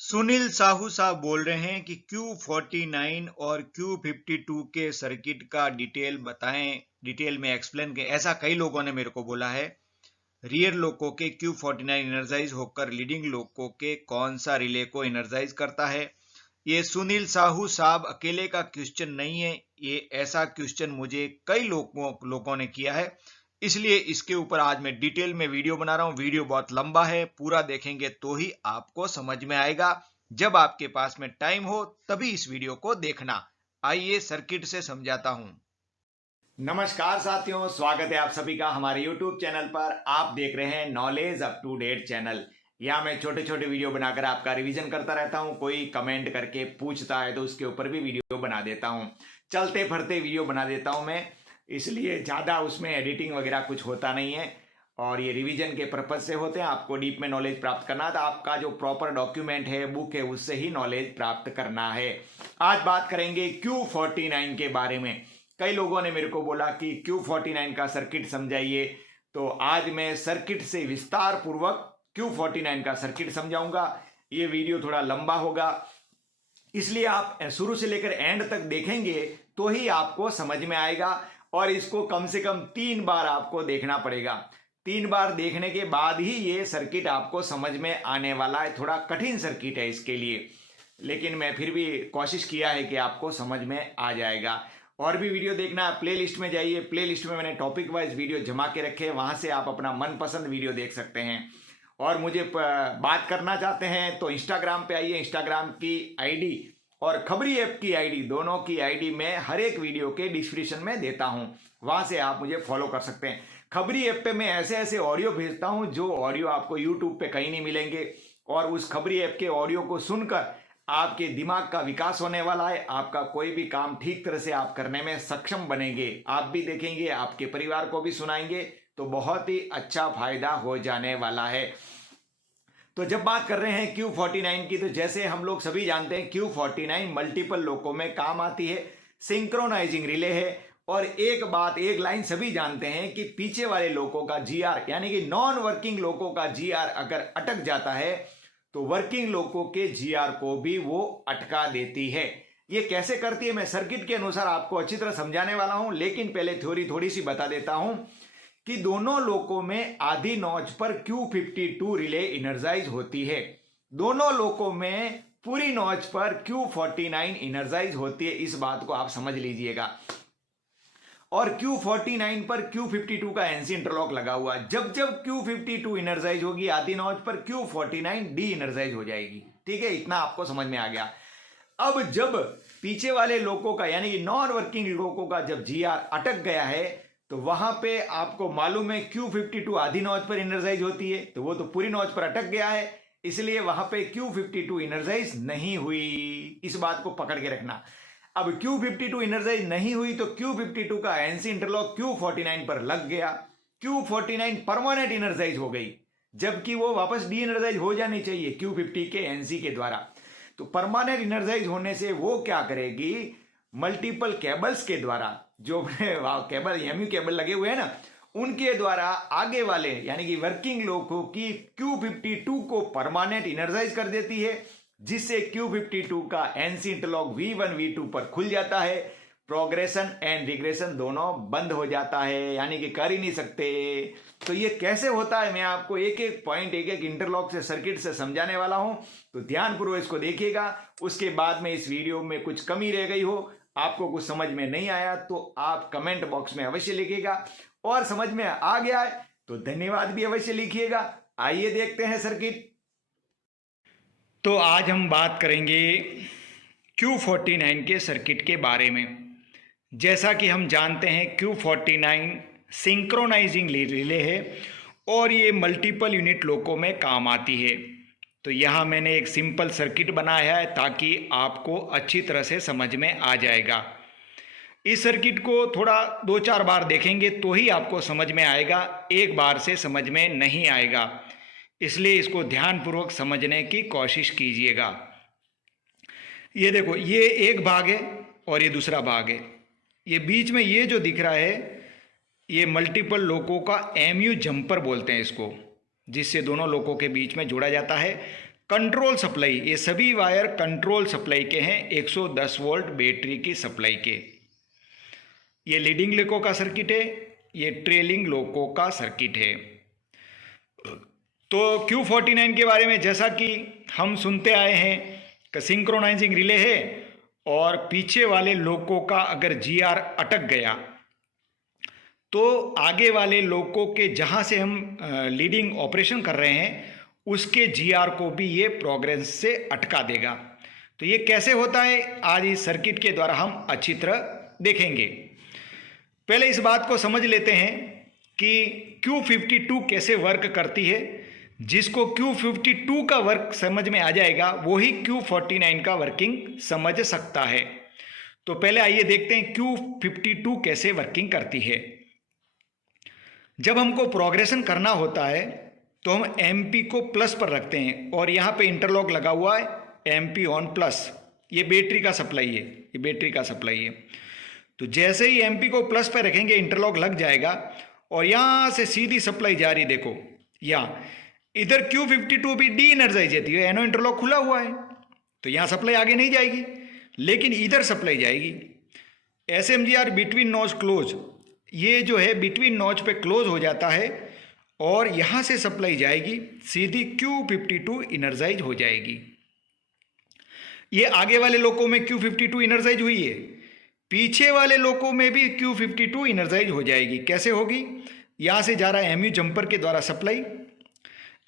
सुनील साहू साहब बोल रहे हैं कि Q49 और Q52 के सर्किट का डिटेल बताएं, डिटेल में एक्सप्लेन करें। ऐसा कई लोगों ने मेरे को बोला है। रियर लोको के Q49 एनर्जाइज होकर लीडिंग लोको के कौन सा रिले को एनर्जाइज करता है। ये सुनील साहू साहब अकेले का क्वेश्चन नहीं है, ये ऐसा क्वेश्चन मुझे कई लोगों ने किया है। इसलिए इसके ऊपर आज मैं डिटेल में वीडियो बना रहा हूं। वीडियो बहुत लंबा है, पूरा देखेंगे तो ही आपको समझ में आएगा। जब आपके पास में टाइम हो तभी इस वीडियो को देखना। आइए सर्किट से समझाता हूं। नमस्कार साथियों, स्वागत है आप सभी का हमारे YouTube चैनल पर। आप देख रहे हैं knowledge up to date channel. यहाँ मैं छोटे छोटे वीडियो बनाकर आपका रिवीजन करता रहता हूँ। कोई कमेंट करके पूछता है तो उसके ऊपर भी वीडियो बना देता हूँ। चलते फिरते वीडियो बना देता हूँ मैं, इसलिए ज़्यादा उसमें एडिटिंग वगैरह कुछ होता नहीं है और ये रिवीजन के पर्पज से होते हैं। आपको डीप में नॉलेज प्राप्त करना है तो आपका जो प्रॉपर डॉक्यूमेंट है, बुक है, उससे ही नॉलेज प्राप्त करना है। आज बात करेंगे Q49 के बारे में। कई लोगों ने मेरे को बोला कि Q49 का सर्किट समझाइए, तो आज मैं सर्किट से विस्तार पूर्वक Q49 का सर्किट समझाऊंगा। ये वीडियो थोड़ा लंबा होगा, इसलिए आप शुरू से लेकर एंड तक देखेंगे तो ही आपको समझ में आएगा। और इसको कम से कम 3 बार आपको देखना पड़ेगा। 3 बार देखने के बाद ही ये सर्किट आपको समझ में आने वाला है। थोड़ा कठिन सर्किट है इसके लिए, लेकिन मैं फिर भी कोशिश किया है कि आपको समझ में आ जाएगा। और भी वीडियो देखना है, प्ले लिस्ट में जाइए। प्ले लिस्ट में मैंने टॉपिक वाइज वीडियो जमा के रखे हैं, वहाँ से आप अपना मनपसंद वीडियो देख सकते हैं। और मुझे बात करना चाहते हैं तो इंस्टाग्राम पे आइए। इंस्टाग्राम की आईडी और खबरी ऐप की आईडी, दोनों की आईडी मैं हर एक वीडियो के डिस्क्रिप्शन में देता हूं, वहां से आप मुझे फॉलो कर सकते हैं। खबरी ऐप पे मैं ऐसे ऐसे ऑडियो भेजता हूं जो ऑडियो आपको यूट्यूब पे कहीं नहीं मिलेंगे। और उस खबरी ऐप के ऑडियो को सुनकर आपके दिमाग का विकास होने वाला है। आपका कोई भी काम ठीक तरह से आप करने में सक्षम बनेंगे। आप भी देखेंगे, आपके परिवार को भी सुनाएंगे, तो बहुत ही अच्छा फायदा हो जाने वाला है। तो जब बात कर रहे हैं Q49 की, तो जैसे हम लोग सभी जानते हैं Q49 मल्टीपल लोकों में काम आती है, सिंक्रोनाइजिंग रिले है। और एक बात, एक लाइन सभी जानते हैं कि पीछे वाले लोकों का GR यानी कि नॉन वर्किंग लोकों का GR अगर अटक जाता है तो वर्किंग लोकों के GR को भी वो अटका देती है। ये कैसे करती है मैं सर्किट के अनुसार आपको अच्छी तरह समझाने वाला हूं, लेकिन पहले थ्योरी थोड़ी सी बता देता हूं कि दोनों लोकों में आधी नॉच पर Q52 रिले इनर्जाइज होती है। दोनों लोकों में पूरी नॉच पर Q49 इनर्जाइज होती है। इस बात को आप समझ लीजिएगा। और Q49 पर Q52 का NC इंटरलॉक लगा हुआ है। जब जब Q52 इनर्जाइज होगी आधी नॉच पर, Q49 डी इनर्जाइज हो जाएगी। ठीक है, इतना आपको समझ में आ गया। अब जब पीछे वाले लोकों का यानी कि नॉन वर्किंग लोकों का जब GR अटक गया है, तो वहां पे आपको मालूम है Q52 आधी नॉच पर इनर्जाइज होती है, तो वो तो पूरी नॉच पर अटक गया है, इसलिए वहां पे Q52 इनर्जाइज नहीं हुई। इस बात को पकड़ के रखना। अब Q52 इनर्जाइज नहीं हुई तो Q52 का NC इंटरलॉक Q49 पर लग गया। Q49 परमानेंट इनर्जाइज हो गई, जबकि वो वापस डी इनर्जाइज हो जानी चाहिए Q50 के NC के द्वारा। तो परमानेंट इनर्जाइज होने से वो क्या करेगी, मल्टीपल केबल्स के द्वारा, जो केबल MU केबल लगे हुए हैं ना, उनके द्वारा आगे वाले यानी कि वर्किंग लोगों की Q52 को परमानेंट इनर्जाइज कर देती है, जिससे Q52 का NC इंटरलॉक V1 V2 पर खुल जाता है। प्रोग्रेशन एंड रिग्रेशन दोनों बंद हो जाता है, यानी कि कर ही नहीं सकते। तो ये कैसे होता है मैं आपको एक एक पॉइंट, एक एक इंटरलॉक से, सर्किट से समझाने वाला हूं, तो ध्यानपूर्वक इसको देखिएगा। उसके बाद में इस वीडियो में कुछ कमी रह गई हो, आपको कुछ समझ में नहीं आया, तो आप कमेंट बॉक्स में अवश्य लिखिएगा। और समझ में आ गया है तो धन्यवाद भी अवश्य लिखिएगा। आइए देखते हैं सर्किट। तो आज हम बात करेंगे Q49 के सर्किट के बारे में। जैसा कि हम जानते हैं Q49 सिंक्रोनाइजिंग रिले है और ये मल्टीपल यूनिट लोकों में काम आती है। तो यहाँ मैंने एक सिंपल सर्किट बनाया है ताकि आपको अच्छी तरह से समझ में आ जाएगा। इस सर्किट को थोड़ा 2-4 बार देखेंगे तो ही आपको समझ में आएगा, एक बार से समझ में नहीं आएगा, इसलिए इसको ध्यानपूर्वक समझने की कोशिश कीजिएगा। ये देखो, ये एक भाग है और ये दूसरा भाग है। ये बीच में ये जो दिख रहा है, ये मल्टीपल लोकों का MU जंपर बोलते हैं इसको, जिससे दोनों लोकों के बीच में जोड़ा जाता है कंट्रोल सप्लाई, ये सभी वायर कंट्रोल सप्लाई के हैं, 110 वोल्ट बैटरी की सप्लाई के। ये लीडिंग लोको का सर्किट है, ये ट्रेलिंग लोको का सर्किट है। तो Q49 के बारे में जैसा कि हम सुनते आए हैं कि सिंक्रोनाइजिंग रिले है और पीछे वाले लोको का अगर GR अटक गया तो आगे वाले लोको के जहां से हम लीडिंग ऑपरेशन कर रहे हैं उसके GR को भी ये प्रोग्रेस से अटका देगा। तो ये कैसे होता है आज इस सर्किट के द्वारा हम अच्छी तरह देखेंगे। पहले इस बात को समझ लेते हैं कि Q52 कैसे वर्क करती है। जिसको Q52 का वर्क समझ में आ जाएगा वो ही Q49 का वर्किंग समझ सकता है। तो पहले आइए देखते हैं Q52 कैसे वर्किंग करती है। जब हमको प्रोग्रेशन करना होता है तो हम MP को प्लस पर रखते हैं और यहाँ पे इंटरलॉक लगा हुआ है MP ऑन प्लस। ये बैटरी का सप्लाई है, ये बैटरी का सप्लाई है। तो जैसे ही MP को प्लस पर रखेंगे इंटरलॉक लग जाएगा और यहाँ से सीधी सप्लाई जारी। देखो यहाँ इधर Q52 भी डी एनर्जाइज है, एनो इंटरलॉक खुला हुआ है तो यहाँ सप्लाई आगे नहीं जाएगी, लेकिन इधर सप्लाई जाएगी। SMGR बिटवीन नॉच क्लोज, ये जो है बिटवीन नॉच पे क्लोज हो जाता है और यहाँ से सप्लाई जाएगी सीधी Q52 इनर्जाइज हो जाएगी। ये आगे वाले लोको में Q52 इनर्जाइज हुई है, पीछे वाले लोको में भी Q52 इनर्जाइज हो जाएगी। कैसे होगी? यहाँ से जा रहा है MU जंपर के द्वारा सप्लाई।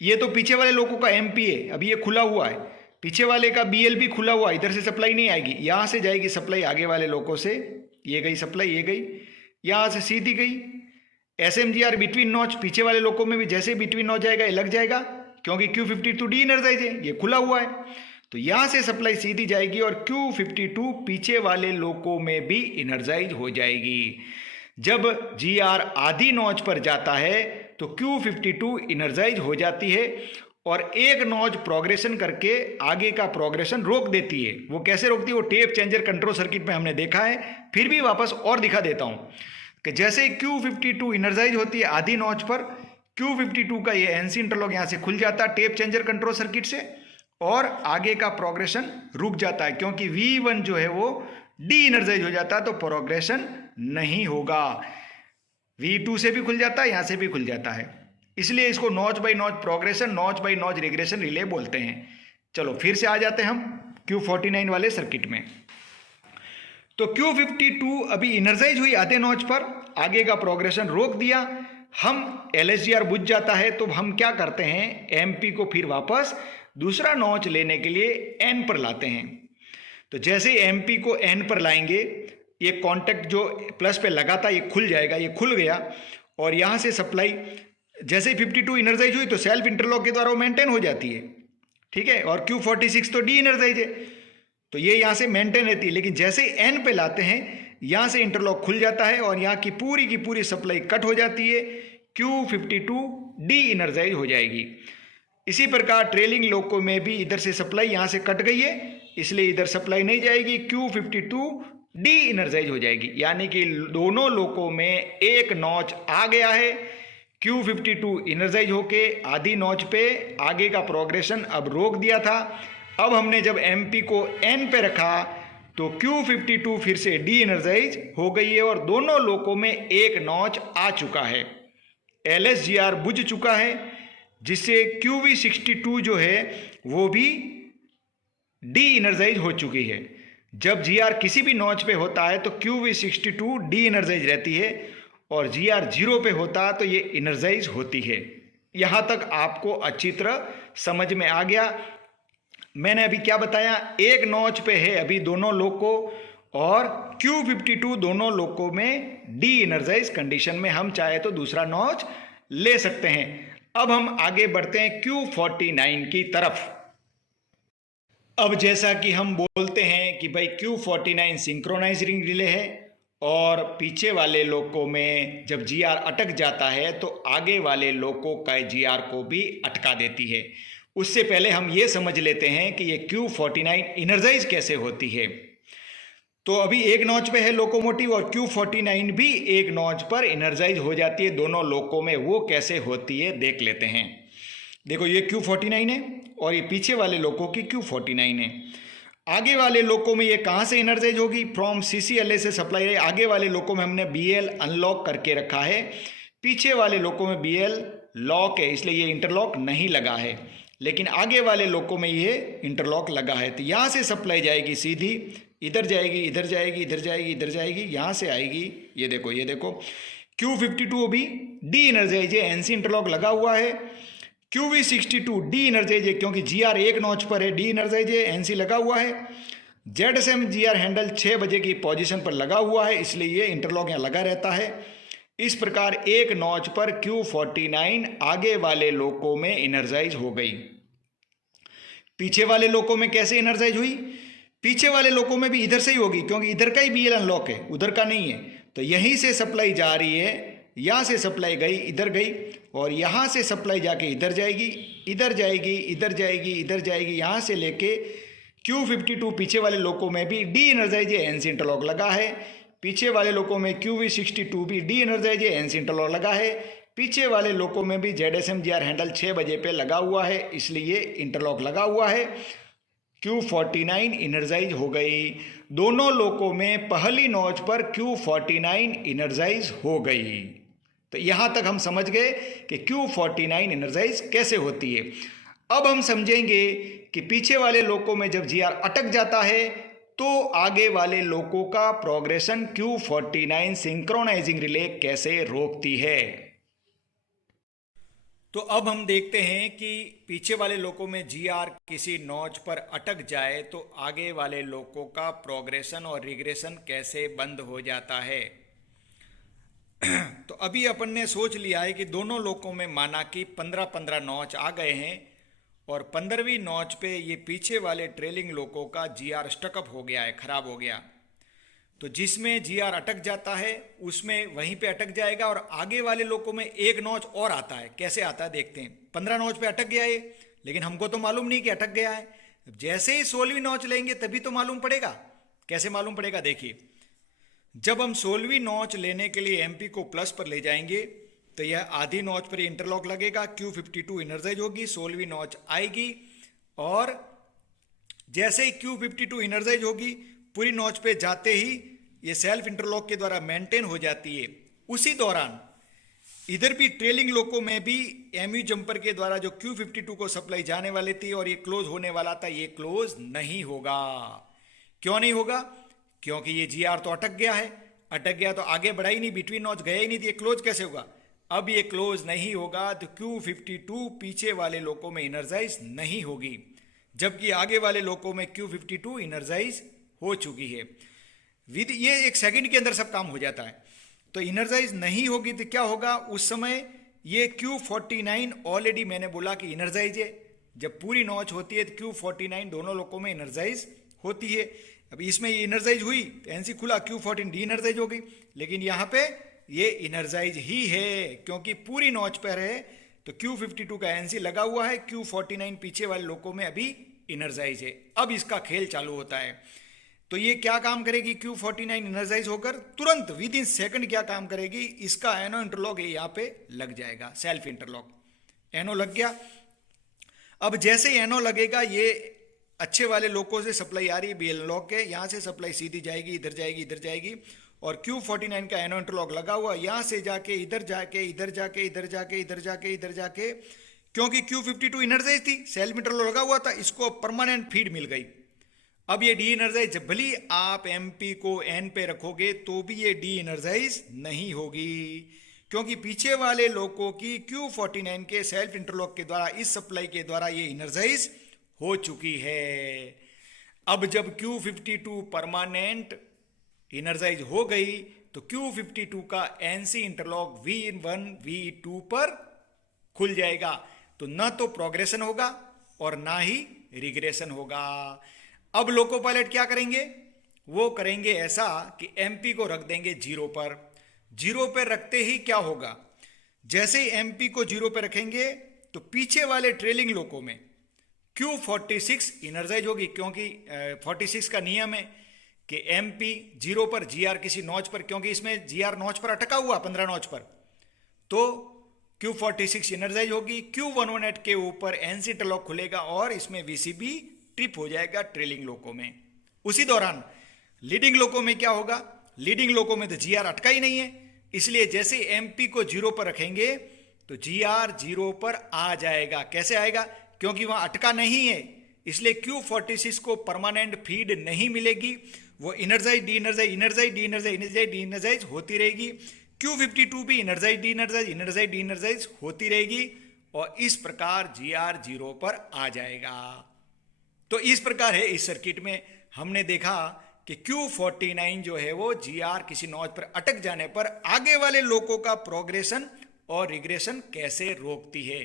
ये तो पीछे वाले लोको का MP है, अभी ये खुला हुआ है, पीछे वाले का BL भी खुला हुआ है, इधर से सप्लाई नहीं आएगी। यहाँ से जाएगी सप्लाई आगे वाले लोको से, ये गई सप्लाई, ये गई, यहाँ से सीधी गई। SMGR बिटवीन नॉच, पीछे वाले लोको में भी जैसे बिटवीन नॉच जाएगा ये लग जाएगा क्योंकि Q52 डी एनर्जाइज है, ये खुला हुआ है। तो यहाँ से सप्लाई सीधी जाएगी और Q52 पीछे वाले लोको में भी इनर्जाइज हो जाएगी। जब GR आधी नॉच पर जाता है तो Q52 इनर्जाइज हो जाती है और एक नॉच प्रोग्रेशन करके आगे का प्रोग्रेशन रोक देती है। वो कैसे रोकती है? वो टेप चेंजर कंट्रोल सर्किट में हमने देखा है, फिर भी वापस और दिखा देता हूँ कि जैसे Q52 इनर्जाइज होती है आधी नॉच पर, Q52 का ये NC इंटरलॉक यहाँ से खुल जाता है टेप चेंजर कंट्रोल सर्किट से और आगे का प्रोग्रेशन रुक जाता है क्योंकि V1 जो है वो डी इनर्जाइज हो जाता है तो प्रोग्रेशन नहीं होगा। V2 से भी खुल जाता है, यहाँ से भी खुल जाता है, इसलिए इसको notch by notch progression, notch by notch regression relay बोलते हैं। चलो फिर से आ जाते हैं हम Q49 वाले सर्किट में। तो Q52 अभी इनर्जाइज हुई आधे नॉच पर, आगे का प्रोग्रेशन रोक दिया, हम LSGR बुझ जाता है तो हम क्या करते हैं MP को फिर वापस दूसरा नॉच लेने के लिए N पर लाते हैं। तो जैसे MP को N पर लाएंगे ये कॉन्टैक्ट जो प्लस पे लगा था ये खुल जाएगा, ये खुल गया और यहाँ से सप्लाई जैसे ही 52 इनर्जाइज हुई तो सेल्फ इंटरलॉक के द्वारा वो मेंटेन हो जाती है, ठीक है। और Q46 तो डी इनर्जाइज है तो ये यहाँ से मेंटेन रहती है, लेकिन जैसे ही N पे लाते हैं यहाँ से इंटरलॉक खुल जाता है और यहाँ की पूरी सप्लाई कट हो जाती है, Q52 डी इनर्जाइज हो जाएगी। इसी प्रकार ट्रेलिंग लोको में भी इधर से सप्लाई यहाँ से कट गई है इसलिए इधर सप्लाई नहीं जाएगी, Q52 डी इनर्जाइज हो जाएगी। यानी कि दोनों लोको में एक नॉच आ गया है, Q52 इनर्जाइज होके आधी नॉच पे आगे का प्रोग्रेशन अब रोक दिया था। अब हमने जब MP को N पे रखा तो Q52 फिर से डी इनर्जाइज हो गई है और दोनों लोको में एक नॉच आ चुका है, LSGR बुझ चुका है, जिससे QV62 जो है वो भी डी इनर्जाइज हो चुकी है। जब GR किसी भी नॉच पे होता है तो QV62 डी इनर्जाइज रहती है और GR 0 पे होता है तो ये इनर्जाइज होती है। यहाँ तक आपको अच्छी तरह समझ में आ गया। मैंने अभी क्या बताया, एक नॉच पे है अभी दोनों लोको और Q52 दोनों लोको में डी इनर्जाइज कंडीशन में, हम चाहे तो दूसरा नॉच ले सकते हैं। अब हम आगे बढ़ते हैं Q49 की तरफ। अब जैसा कि हम बोलते हैं कि भाई Q49 सिंक्रोनाइजिंग रिले है और पीछे वाले लोको में जब GR अटक जाता है तो आगे वाले लोको का GR को भी अटका देती है। उससे पहले हम ये समझ लेते हैं कि ये Q49 इनर्जाइज कैसे होती है। तो अभी एक नॉच पे है लोकोमोटिव और Q49 भी एक नॉच पर इनर्जाइज हो जाती है दोनों लोको में। वो कैसे होती है देख लेते हैं। देखो ये Q49 है और ये पीछे वाले लोको की Q49 है। आगे वाले लोको में ये कहाँ से एनर्जाइज होगी? फ्रॉम CCLA से सप्लाई है। आगे वाले लोको में हमने BL अनलॉक करके रखा है, पीछे वाले लोको में BL लॉक है, इसलिए ये इंटरलॉक नहीं लगा है। लेकिन आगे वाले लोको में ये इंटरलॉक लगा है, तो यहाँ से सप्लाई जाएगी सीधी, इधर जाएगी, इधर जाएगी, इधर जाएगी, इधर जाएगी, यहाँ से आएगी। ये देखो Q52 अभी डी एनर्जाइज है, NC इंटरलॉक लगा हुआ है। QV62 डी एनर्जाइज है क्योंकि GR एक नॉच पर है, डी एनर्जाइज है, NC लगा हुआ है। ZSM GR हैंडल 6 बजे की पोजीशन पर लगा हुआ है, इसलिए ये इंटरलॉक यहाँ लगा रहता है। इस प्रकार एक नॉच पर Q49 आगे वाले लोको में एनर्जाइज हो गई। पीछे वाले लोको में कैसे एनर्जाइज हुई? पीछे वाले लोको में भी इधर से ही होगी क्योंकि इधर का ही BL अनलॉक है, उधर का नहीं है। तो यहीं से सप्लाई जा रही है, यहाँ से सप्लाई गई, इधर गई, और यहाँ से सप्लाई जाके इधर जाएगी, इधर जाएगी, इधर जाएगी, इधर जाएगी, यहाँ से लेके Q52 पीछे वाले लोको में भी डी एनर्जाइज है, NC इंटरलॉक लगा है। पीछे वाले लोको में QV62 भी डी एनर्जाइज है, NC इंटरलॉक लगा है। पीछे वाले लोको में भी ZSM GR हैंडल 6 बजे पे लगा हुआ है, इसलिए इंटरलॉक लगा हुआ है। Q49 एनर्जाइज हो गई। दोनों लोको में पहली नॉच पर Q49 एनर्जाइज हो गई। तो यहाँ तक हम समझ गए कि Q49 एनर्जाइज कैसे होती है। अब हम समझेंगे कि पीछे वाले लोको में जब GR अटक जाता है तो आगे वाले लोको का प्रोग्रेशन Q49 सिंक्रोनाइजिंग रिले कैसे रोकती है। तो अब हम देखते हैं कि पीछे वाले लोको में GR किसी नॉच पर अटक जाए तो आगे वाले लोको का प्रोग्रेशन और रिग्रेशन कैसे बंद हो जाता है। तो अभी अपन ने सोच लिया है कि दोनों लोकों में माना कि 15-15 नॉच आ गए हैं और 15वीं नॉच पे ये पीछे वाले ट्रेलिंग लोकों का GR स्टकअप हो गया है, खराब हो गया। तो जिसमें GR अटक जाता है उसमें वहीं पे अटक जाएगा और आगे वाले लोकों में एक नॉच और आता है। कैसे आता है देखते हैं। 15 नॉच पे अटक गया है, लेकिन हमको तो मालूम नहीं कि अटक गया है। जैसे ही 16वीं नॉच लेंगे तभी तो मालूम पड़ेगा। कैसे मालूम पड़ेगा? देखिए, जब हम 16वीं नॉच लेने के लिए MP को प्लस पर ले जाएंगे तो यह आधी नॉच पर इंटरलॉक लगेगा, Q52 एनर्जाइज होगी, 16वीं नॉच आएगी और जैसे ही Q52 एनर्जाइज होगी पूरी नॉच पे जाते ही ये सेल्फ इंटरलॉक के द्वारा मेंटेन हो जाती है। उसी दौरान इधर भी ट्रेलिंग लोको में भी MU जंपर के द्वारा जो Q52 को सप्लाई जाने वाली थी और ये क्लोज होने वाला था, ये क्लोज नहीं होगा। क्यों नहीं होगा? क्योंकि ये GR तो अटक गया है। अटक गया तो आगे बढ़ा ही नहीं, बिटवीन नॉच गया ही नहीं, तो ये क्लोज कैसे होगा? अब ये क्लोज नहीं होगा तो Q52 पीछे वाले लोको में एनर्जाइज नहीं होगी, जबकि आगे वाले लोको में Q52 एनर्जाइज हो चुकी है। विद ये 1 सेकंड के अंदर सब काम हो जाता है। तो एनर्जाइज नहीं होगी तो क्या होगा? उस समय ये Q49 ऑलरेडी मैंने बोला कि एनर्जाइज है। जब पूरी नॉच होती है तो Q49 दोनों लोकों में एनर्जाइज होती है। अब इसमें ये एनर्जाइज हुई तो NC खुला, Q14 डी एनर्जाइज हो गई, लेकिन यहाँ पे ये एनर्जाइज ही है क्योंकि पूरी नॉच पर है। तो Q52 का NC लगा हुआ है, Q49 पीछे वाले लोकों में अभी एनर्जाइज है। अब इसका खेल चालू होता है। तो ये क्या काम करेगी? Q49 एनर्जाइज होकर तुरंत विद इन सेकंड क्या काम करेगी? इसका एनो इंटरलॉक यहाँ पे लग जाएगा, सेल्फ इंटरलॉक। एनो लग गया। अब जैसे एनो लगेगा ये अच्छे वाले लोकों से सप्लाई आ रही है BL लॉक के, यहाँ से सप्लाई सीधी जाएगी, इधर जाएगी, इधर जाएगी, और Q49 का एनो इंटरलॉक लगा हुआ, यहाँ से जाके इधर जाके, इधर जाके, इधर जाके, इधर जाके, इधर जाके, क्योंकि Q52 एनर्जाइज थी, सेल्फ इंटरलॉक लगा हुआ था, इसको परमानेंट फीड मिल गई। अब ये डी एनर्जाइज जब भली आप MP को N पे रखोगे तो भी ये डी एनर्जाइज नहीं होगी, क्योंकि पीछे वाले लोकों की Q49 के सेल्फ इंटरलॉक के द्वारा, इस सप्लाई के द्वारा ये एनर्जाइज हो चुकी है। अब जब Q52 परमानेंट एनर्जाइज हो गई तो Q52 का NC इंटरलॉक V1 V2 पर खुल जाएगा। तो न तो प्रोग्रेशन होगा और ना ही रिग्रेशन होगा। अब लोको पायलट क्या करेंगे? वो करेंगे ऐसा कि MP को रख देंगे 0 पर। 0 पर रखते ही क्या होगा? जैसे ही MP को 0 पर रखेंगे तो पीछे वाले ट्रेलिंग लोको में Q46 एनर्जाइज होगी, क्योंकि 46 का नियम है कि MP 0 पर GR किसी नॉच पर, क्योंकि इसमें GR नॉच पर अटका हुआ 15 नॉच पर, तो Q46 एनर्जाइज होगी, Q118 के ऊपर NC इंटरलॉक खुलेगा और इसमें VCB ट्रिप हो जाएगा ट्रेलिंग लोको में। उसी दौरान लीडिंग लोको में क्या होगा, लीडिंग लोको में तो GR अटका ही नहीं है, इसलिए जैसे MP को 0 पर रखेंगे तो GR 0 पर आ जाएगा। कैसे आएगा, क्योंकि वहां अटका नहीं है, इसलिए Q46 को परमानेंट फीड नहीं मिलेगी, वो energise D energise energise D energise energise D energise होती रहेगी। Q52 भी energise D energise energise D energise होती रहेगी और इस प्रकार GR 0 पर आ जाएगा। तो इस प्रकार है इस सर्किट में हमने देखा कि Q49 जो है वो GR किसी नॉच पर अटक जाने पर आगे वाले लोको का प्रोग्रेशन और रिग्रेशन कैसे रोकती है,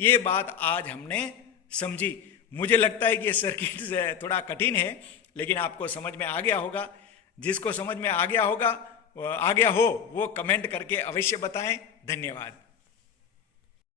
ये बात आज हमने समझी। मुझे लगता है कि ये सर्किट थोड़ा कठिन है, लेकिन आपको समझ में आ गया होगा। जिसको समझ में आ गया हो वो कमेंट करके अवश्य बताएं। धन्यवाद।